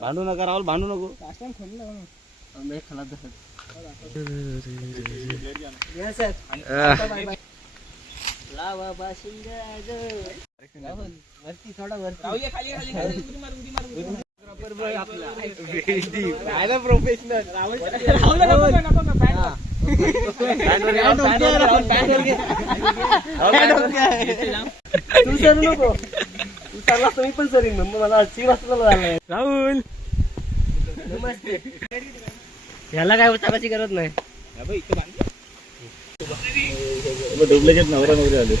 भांडू नका राहुल, भांडू नको. वरती थोडा वरती प्रोफेशनल तू सर नको, तू सरला तुम्ही पण सरीन मग मला 8 वाजता झालाय. राहुल नमस्ते. याला काय उताराची गरज नाही. डुप्लिकेट नवरा नवरी आले.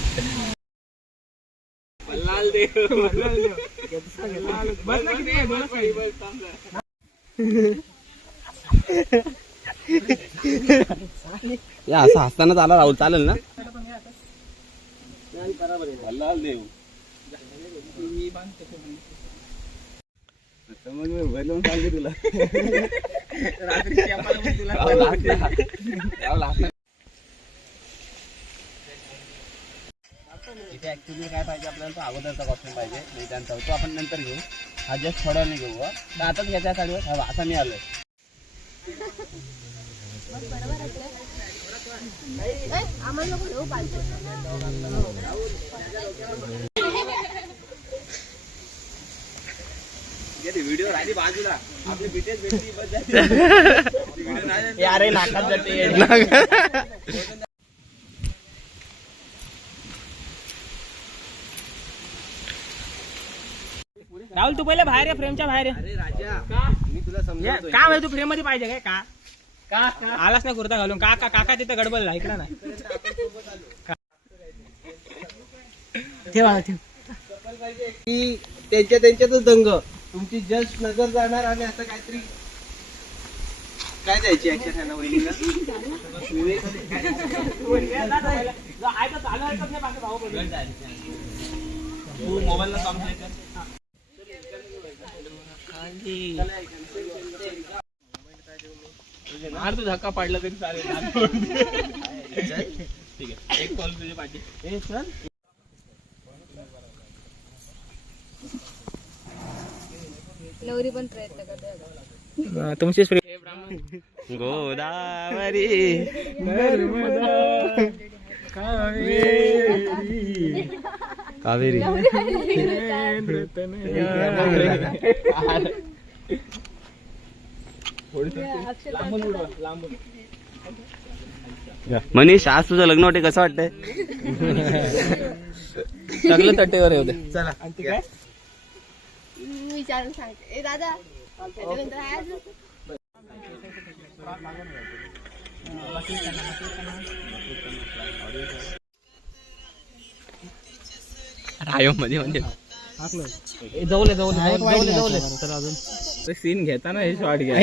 या असं हसताना आला राहुल, चालेल ना? देव समज सांगते तुला. इथे ऍक्च्युली काय पाहिजे आपल्याला, तो अगोदरचा कॉस्ट्यूम पाहिजे, त्यांचा तो आपण नंतर घेऊ. हा जस्ट थोडा नाही घेऊ, तर आताच घ्यायच्या साडीवर हा असा मी आलोय. व्हिडिओ राहिली बाजूला, आपली बीटेस भेटली बस झाली. अरे नाकात जाते. राहुल तू पहिले बाहेर, फ्रेमच्या बाहेर. अरे राजा मी तुला समजतो का म्हणजे तू फ्रेम मध्ये पाहिजे काय? का आलास ना कुर्ता घालून? काका काका तिथं गडबडला ऐकला ना. ठेवा ठेव. त्यांच्यातच दंग. तुमची जस्ट नजर जाणार आणि असं काहीतरी काय द्यायची ऍक्शन आहे ना वहिनीला. तू मोबाईलला सांगतोय मार, तू धक्का पाडला तरी चालेल. ठीक आहे, एक कॉल तुझ्या पाठी. नवरी पण प्रयत्न करते. तुमची गोदावरी कावेरी मनीष, आज तुझं लग्न वाटते, कसं वाटतंय? सगळं तट्टेवर होते. चला काय विचारून सांगते. दादा रायो मध्ये म्हणजे जवळ अजून सीन घेताना हे शॉट घ्या.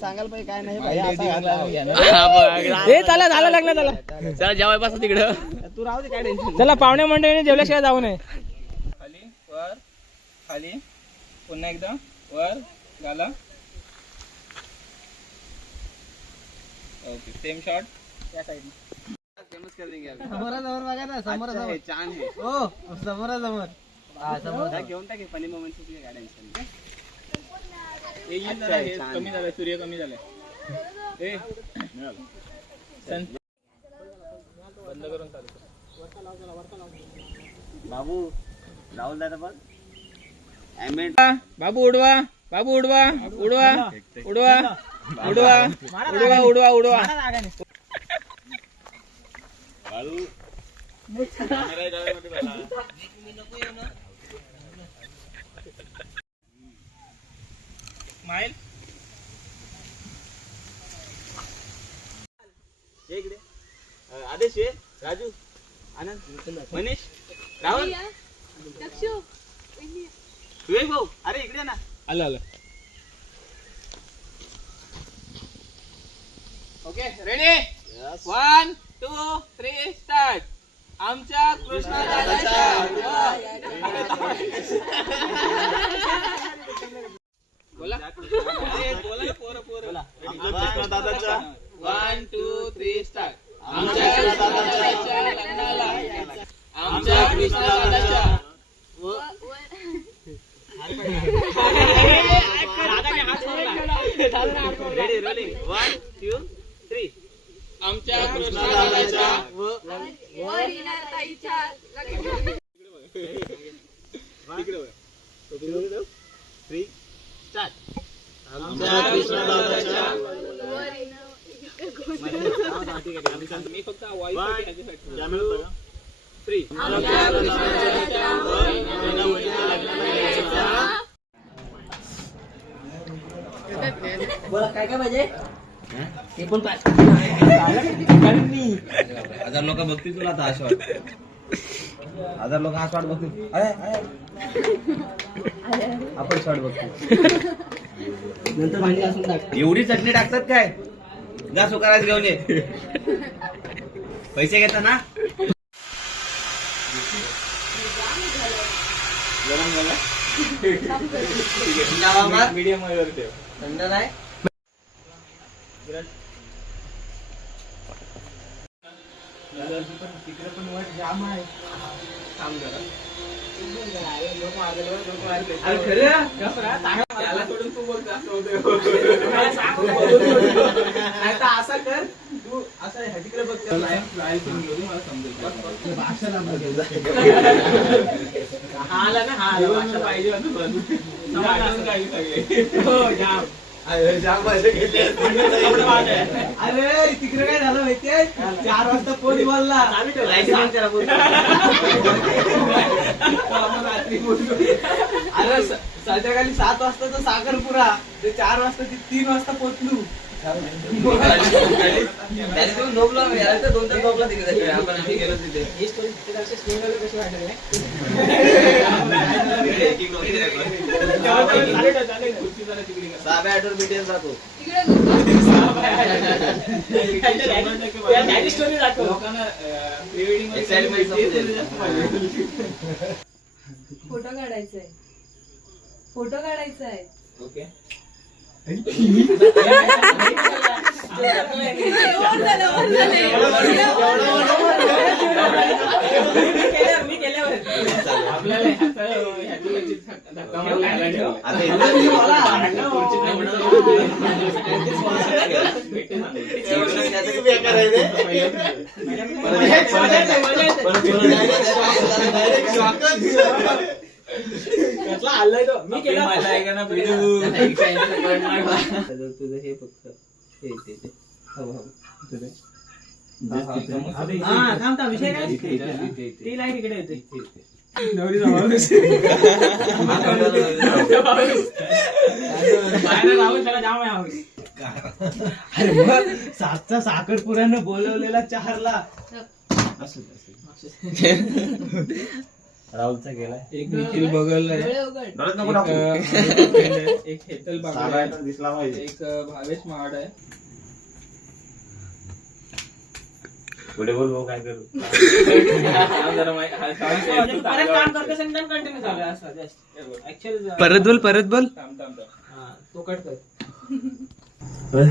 सांगाल पाहिजे काय नाही. चला झालं लग्न, चला चला जेवाय पासून तिकडं. तू राहू दे, काय टेन्शन. चला पाहुणे मंडळीने जेवल्याशिवाय जाऊ नये. खाली वर खाली पुन्हा एकदा वर झाला. ओके, सेम शॉट या साइड. समोरासमोर बघा ना, समोरासमोर छान आहे. हो समोरासमोर घेऊन टाके फनी मोमेंट. काय टेन्शन. हे कमी झालं, सूर्य कमी झालं. बंद करून चालू. बाबू राहुल दादा पण बाबू उडवा, बाबू उडवा, उडवा उडवा उडवा उडवा उडवा उडवा. स्माइल. इकडे आदेश, राजू, आनंद, मनीष, राहुल, विवेक भाऊ. अरे इकडे ना. आलं आलं. Okay ready. 1 2 3 स्टार्ट. आमच्या कृष्णा दादाच्या बोला बोला पोरं पोरं. दादाचा 1 2 3 स्टार्ट. आमच्या रोलिंग 1 2 3 आमच्या कृष्णादादाच्या ताईच्या आमच्या कृष्णादादाच्या मी फक्त बोला काय काय पाहिजे ते पण 1000 लोक बघतील तुला आता शॉट 1000 लोक हा शॉट बघतील आपण शॉट बघतो नंतर भांडी असून टाक. एवढी चटणी टाकतात काय जा सुकाराज घेऊन ये पैसे घेता ना मीडियम वर ठेव. थंड नाही तिकडे पण वर जाम आहे काम जरा अरे खरं त्याला सोडून तू बघ जास्त होतोय. नाही तर असं कर तू असं ह्याच्याकडे बघ मला समजेल आला ना हा पाहिजे हो जाम अरे तिकडे काय झालं माहितीये 4 वाजता पोच बोलला रात्री बोललो अरे संध्याकाळी 7 वाजताचा साखरपुरा ते 4 वाजता 3 वाजता पोचलू फोटो काढायचाय फोटो काढायचाय ओके मी केल्यावर आपल्याला आलंय तो मी केला माझा आहे का ना तुझं हे फक्त हे विषय काय ती लाईट इकडे येते अरे मग 7चा साखरपुऱ्यानं बोलवलेला 4ला राहुलचा गेला एक निखिल बघल एक हेतल बागल दिसला पाहिजे एक भावेश महाड आहे पुढे बोल भाऊ काय करू परत बोल तो कट कर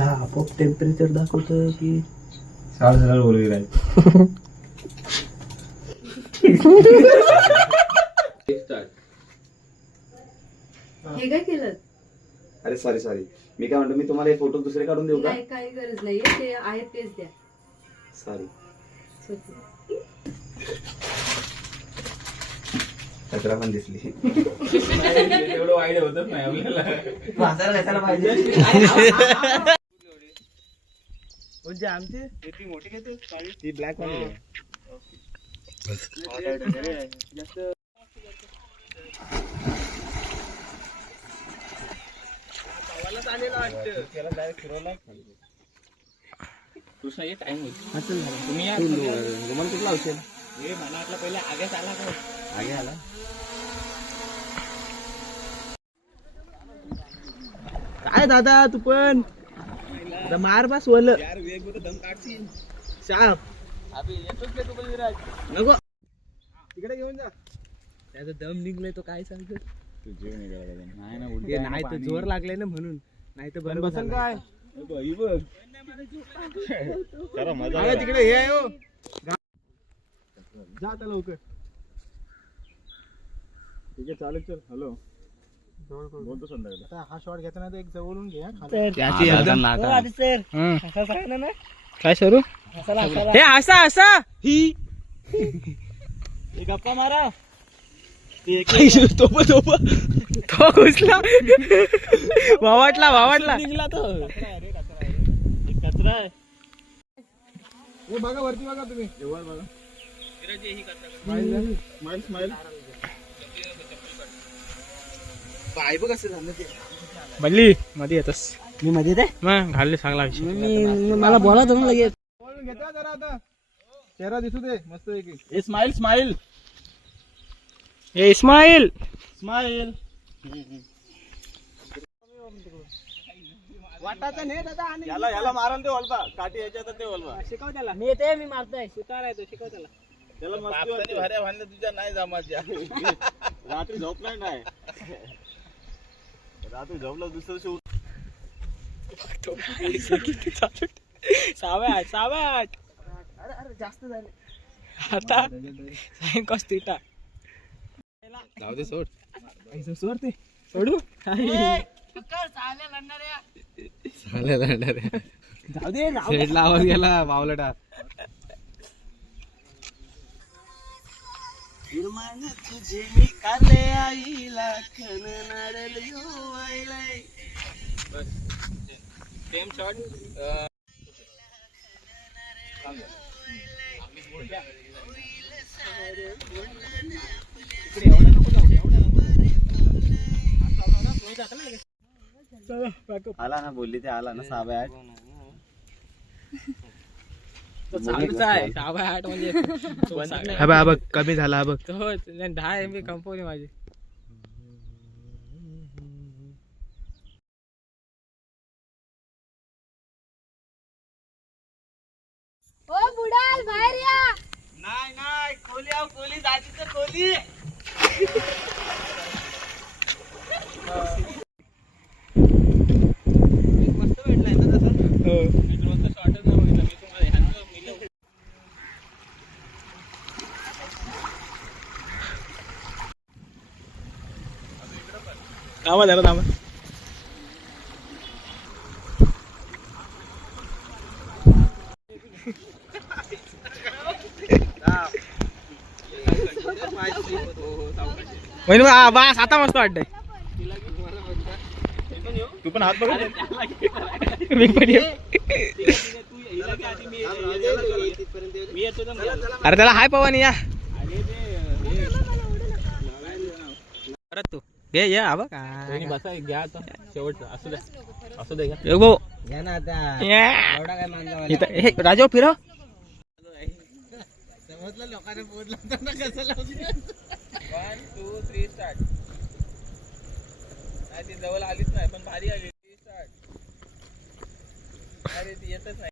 आपोआप टेम्परेचर दाखवत की सरळ सरळ बोलवी राहील हे काय केलं अरे सॉरी मी काय म्हणतो मी तुम्हाला हे फोटो दुसरे काढून देऊ का नाही काही गरज नाही ते आहेत तेच द्या सॉरी स्वच्छ. कचरा पण दिसली एवढं वाईट होतच नाही आपल्याला कशाला पाहिजे म्हणजे आमची ती मोठी घेते ती ब्लॅक वाली कृष्णा ये टाइम होईल तुम्ही या रुमाल कुठला औषध हे मला वाटलं पहिले आगेच आला का आगे आला काय दादा तू पण मार बस वल यार वेग दम काढशील शाप अभि येतोच का तू विराज नको तिकडे घेऊन जा त्याचा दम निघलाय तो काय सांगतो तू जीव निघाला नाही ना ते नाही तर जोर लागलाय ना म्हणून नाही तर बरं बसल काय मजा तिकडे हे आहे हो जा आता लवकर ठीक आहे चालेल चल हॅलो हा शॉट घेताना एक जवळून घे. काय सरू हे असा असा ही गप्पा मारा. तो घुसला वावटला निघला तो कचरा आहे. बघा वरती बघा तुम्ही बल्ली मध्ये येतस मी मध्ये ते मग घालले चांगला विषय मला बोला तुम्ही लगेच. घेता जरा आता चेहरा दिसू दे मस्त पैकी. स्माइल स्माइल ए इस्माईल स्माइल. वाटाचा नाही दादा आणि याला मारा ते वलपा काठी याच्यात ते वलपा. शिकव त्याला मी येते मी मारतोय. सुतार आहे तो शिकव त्याला त्याला मस्ती वाटते. भाऱ्या भांडल्या तुझ्या नाही जमाच्या. रात्री झोपणार नाही. रात्री झोपला दुसऱ्या दिवशी सावट अरे जास्त झाले. आता सायंकाळ तिटा जाऊ दे सोड. सोड ते सोडू जाऊ दे सेटला आवाज गेला बावलटा. तुझे मी काले आईला खन नारळ वाईलाय. सेम शॉट आला ना बोलली ते आला ना 6/8. चालूच आहे 6/8 म्हणजे हा बघ कमी झाला हा बघ. 10 MB कंपनी माझी. ओ बुडाल बाहेर या. नाही खोली जायची तर खोली. मस्त भेटलाय ना तसं शॉर्टच नाही बघितला मी तुम्हाला. थांबा बस आता मस्त वाटतंय. तू पण हात बघ. मी पण येऊ. अरे त्याला हाय पवन या परत तू ये हा बघ बसा घ्या आता शेवटचं असू दे यो भाऊ घ्या ना आता. या. एवढा काय मानला इथं हे राजा फिरव समजलं लोकांना बोलला तर कसं 1 2 3 स्टार्ट. ती जवळ आलीच नाही पण भारी आली. स्टार्ट. अरे ती येतच नाही.